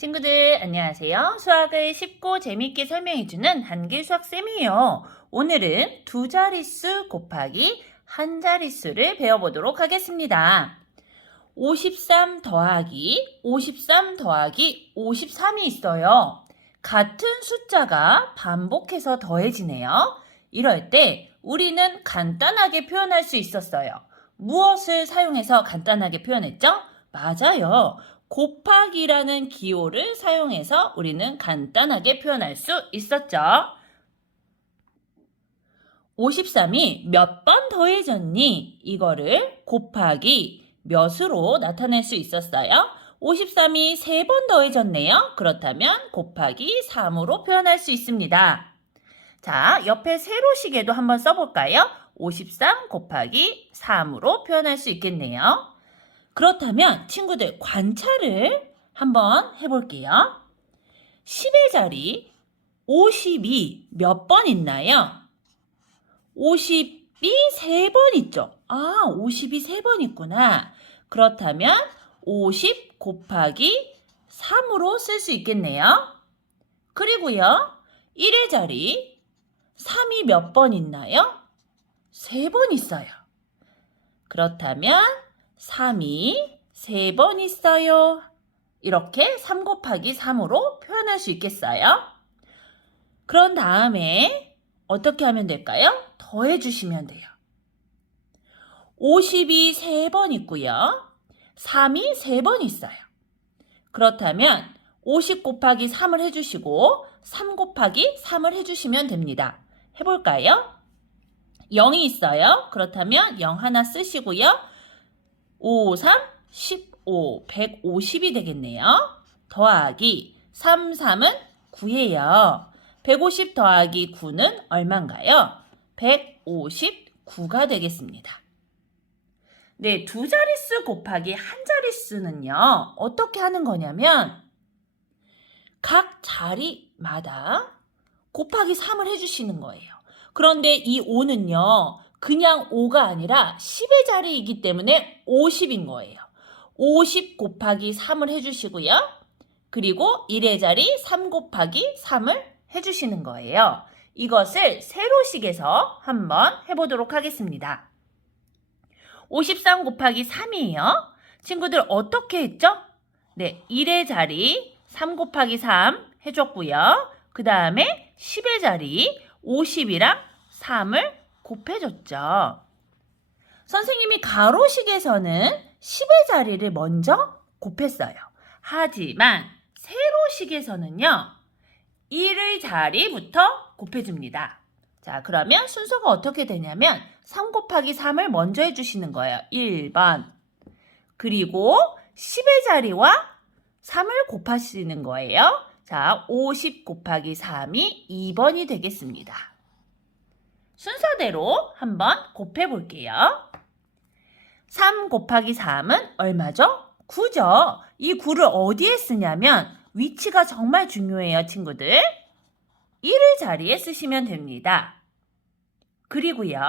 친구들 안녕하세요. 수학을 쉽고 재밌게 설명해주는 한길수학쌤이에요. 오늘은 두 자릿수 곱하기 한 자릿수를 배워보도록 하겠습니다. 53 더하기 53 더하기 53이 있어요. 같은 숫자가 반복해서 더해지네요. 이럴 때 우리는 간단하게 표현할 수 있었어요. 무엇을 사용해서 간단하게 표현했죠? 맞아요. 곱하기라는 기호를 사용해서 우리는 간단하게 표현할 수 있었죠. 53이 몇 번 더해졌니? 이거를 곱하기 몇으로 나타낼 수 있었어요. 53이 3번 더해졌네요. 그렇다면 곱하기 3으로 표현할 수 있습니다. 자, 옆에 세로시계도 한번 써볼까요? 53 곱하기 3으로 표현할 수 있겠네요. 그렇다면 친구들 관찰을 한번 해볼게요. 10의 자리 50이 몇 번 있나요? 50이 3번 있죠. 50이 3번 있구나. 그렇다면 50 곱하기 3으로 쓸 수 있겠네요. 그리고요. 1의 자리 3이 몇 번 있나요? 3번 있어요. 그렇다면 3이 3번 있어요. 이렇게 3 곱하기 3으로 표현할 수 있겠어요? 그런 다음에 어떻게 하면 될까요? 더해주시면 돼요. 50이 3번 있고요. 3이 3번 있어요. 그렇다면 50 곱하기 3을 해주시고 3 곱하기 3을 해주시면 됩니다. 해볼까요? 0이 있어요. 그렇다면 0 하나 쓰시고요. 5, 3, 15, 150이 되겠네요. 더하기 3, 3은 9예요. 150 더하기 9는 얼마인가요? 159가 되겠습니다. 네, 두 자릿수 곱하기 한 자릿수는요. 어떻게 하는 거냐면 각 자리마다 곱하기 3을 해주시는 거예요. 그런데 이 5는요. 그냥 5가 아니라 10의 자리이기 때문에 50인 거예요. 50 곱하기 3을 해주시고요. 그리고 1의 자리 3 곱하기 3을 해주시는 거예요. 이것을 세로식에서 한번 해보도록 하겠습니다. 53 곱하기 3이에요. 친구들 어떻게 했죠? 네, 1의 자리 3 곱하기 3 해줬고요. 그 다음에 10의 자리 50이랑 3을 곱해줬죠. 선생님이 가로식에서는 10의 자리를 먼저 곱했어요. 하지만 세로식에서는요. 1의 자리부터 곱해줍니다. 자, 그러면 순서가 어떻게 되냐면 3 곱하기 3을 먼저 해주시는 거예요. 1번. 그리고 10의 자리와 3을 곱하시는 거예요. 자, 50 곱하기 3이 2번이 되겠습니다. 순서대로 한번 곱해볼게요. 3 곱하기 3은 얼마죠? 9죠. 이 9를 어디에 쓰냐면 위치가 정말 중요해요, 친구들. 1의 자리에 쓰시면 됩니다. 그리고요.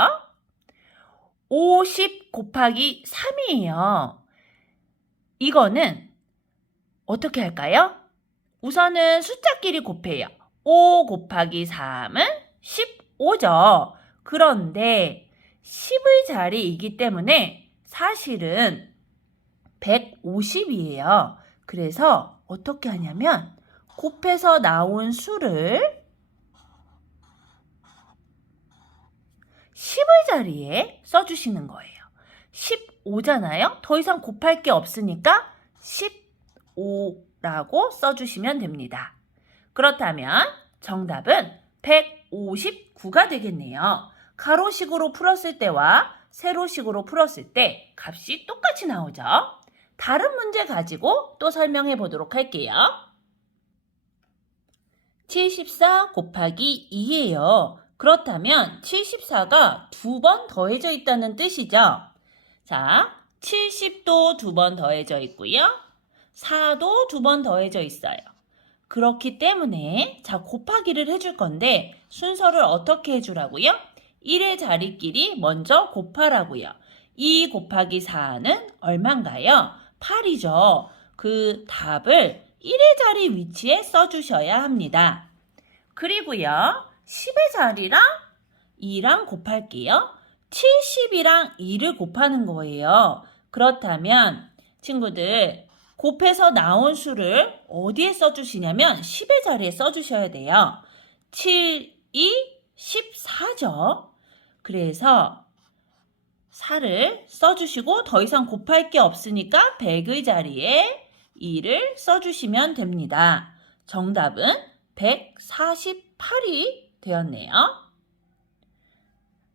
50 곱하기 3이에요. 이거는 어떻게 할까요? 우선은 숫자끼리 곱해요. 5 곱하기 3은 15죠. 그런데 10의 자리이기 때문에 사실은 150이에요. 그래서 어떻게 하냐면 곱해서 나온 수를 10의 자리에 써주시는 거예요. 15잖아요. 더 이상 곱할 게 없으니까 15라고 써주시면 됩니다. 그렇다면 정답은 159가 되겠네요. 가로식으로 풀었을 때와 세로식으로 풀었을 때 값이 똑같이 나오죠. 다른 문제 가지고 또 설명해 보도록 할게요. 74 곱하기 2예요. 그렇다면 74가 2번 더해져 있다는 뜻이죠. 자, 70도 2번 더해져 있고요. 4도 2번 더해져 있어요. 그렇기 때문에 자 곱하기를 해줄 건데 순서를 어떻게 해주라고요? 1의 자리끼리 먼저 곱하라고요. 2 곱하기 4는 얼마인가요? 8이죠. 그 답을 1의 자리 위치에 써주셔야 합니다. 그리고요, 10의 자리랑 2랑 곱할게요. 70이랑 2를 곱하는 거예요. 그렇다면 친구들, 곱해서 나온 수를 어디에 써주시냐면 10의 자리에 써주셔야 돼요. 7, 2, 14죠. 그래서 4를 써주시고 더 이상 곱할 게 없으니까 100의 자리에 2를 써주시면 됩니다. 정답은 148이 되었네요.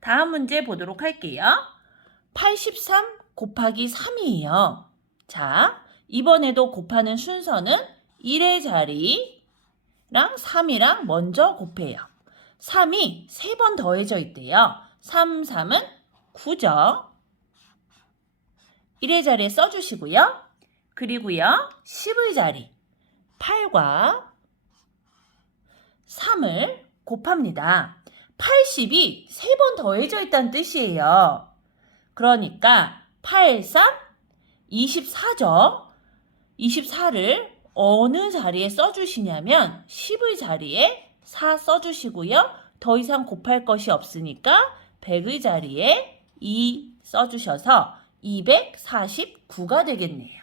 다음 문제 보도록 할게요. 83 곱하기 3이에요. 자, 이번에도 곱하는 순서는 1의 자리랑 3이랑 먼저 곱해요. 3이 3번 더해져 있대요. 3, 3은 9죠. 1의 자리에 써주시고요. 그리고요, 10의 자리 8과 3을 곱합니다. 80이 3번 더해져 있다는 뜻이에요. 그러니까 8, 3, 24죠. 24를 어느 자리에 써주시냐면 10의 자리에 4 써주시고요. 더 이상 곱할 것이 없으니까 100의 자리에 2 써주셔서 249가 되겠네요.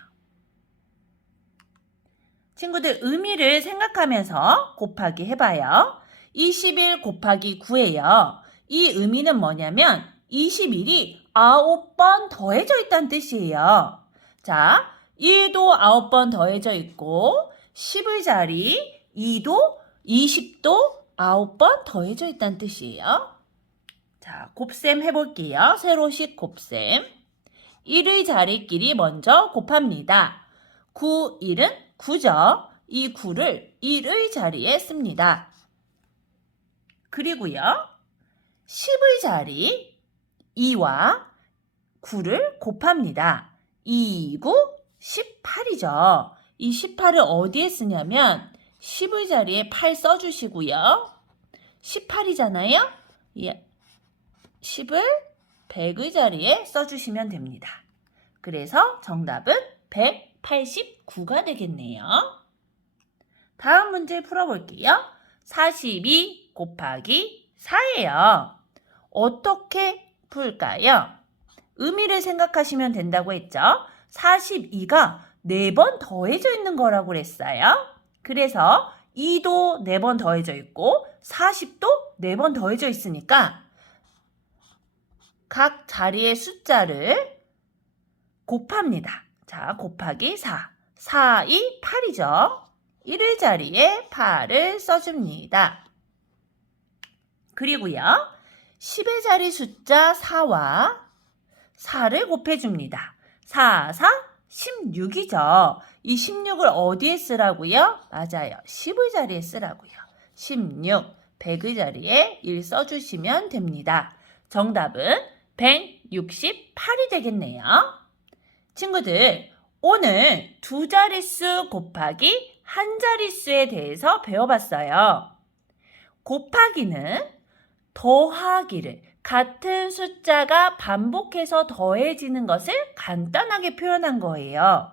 친구들 의미를 생각하면서 곱하기 해봐요. 21 곱하기 9예요. 이 의미는 뭐냐면 21이 9번 더해져 있다는 뜻이에요. 자, 1도 9번 더해져 있고 10의 자리 2도 20도 9번 더해져 있다는 뜻이에요. 자, 곱셈 해볼게요. 세로식 곱셈. 1의 자리끼리 먼저 곱합니다. 9, 1은 9죠. 이 9를 1의 자리에 씁니다. 그리고요, 10의 자리 2와 9를 곱합니다. 2, 9, 18이죠. 이 18을 어디에 쓰냐면 10의 자리에 8 써주시고요. 18이잖아요. 10을 100의 자리에 써주시면 됩니다. 그래서 정답은 189가 되겠네요. 다음 문제 풀어볼게요. 42 곱하기 4예요. 어떻게 풀까요? 의미를 생각하시면 된다고 했죠. 42가 4번 더해져 있는 거라고 그랬어요. 그래서 2도 4번 더해져 있고 40도 4번 더해져 있으니까 각 자리의 숫자를 곱합니다. 자, 곱하기 4. 4, 2, 8이죠. 1의 자리에 8을 써줍니다. 그리고요, 10의 자리 숫자 4와 4를 곱해줍니다. 4, 4, 16이죠. 이 16을 어디에 쓰라고요? 맞아요. 10의 자리에 쓰라고요. 16, 100의 자리에 1 써주시면 됩니다. 정답은 168이 되겠네요. 친구들, 오늘 두 자릿수 곱하기 한 자릿수에 대해서 배워봤어요. 곱하기는 더하기를 같은 숫자가 반복해서 더해지는 것을 간단하게 표현한 거예요.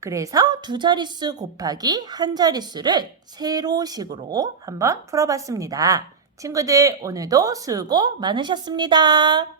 그래서 두 자릿수 곱하기 한 자릿수를 세로식으로 한번 풀어봤습니다. 친구들, 오늘도 수고 많으셨습니다.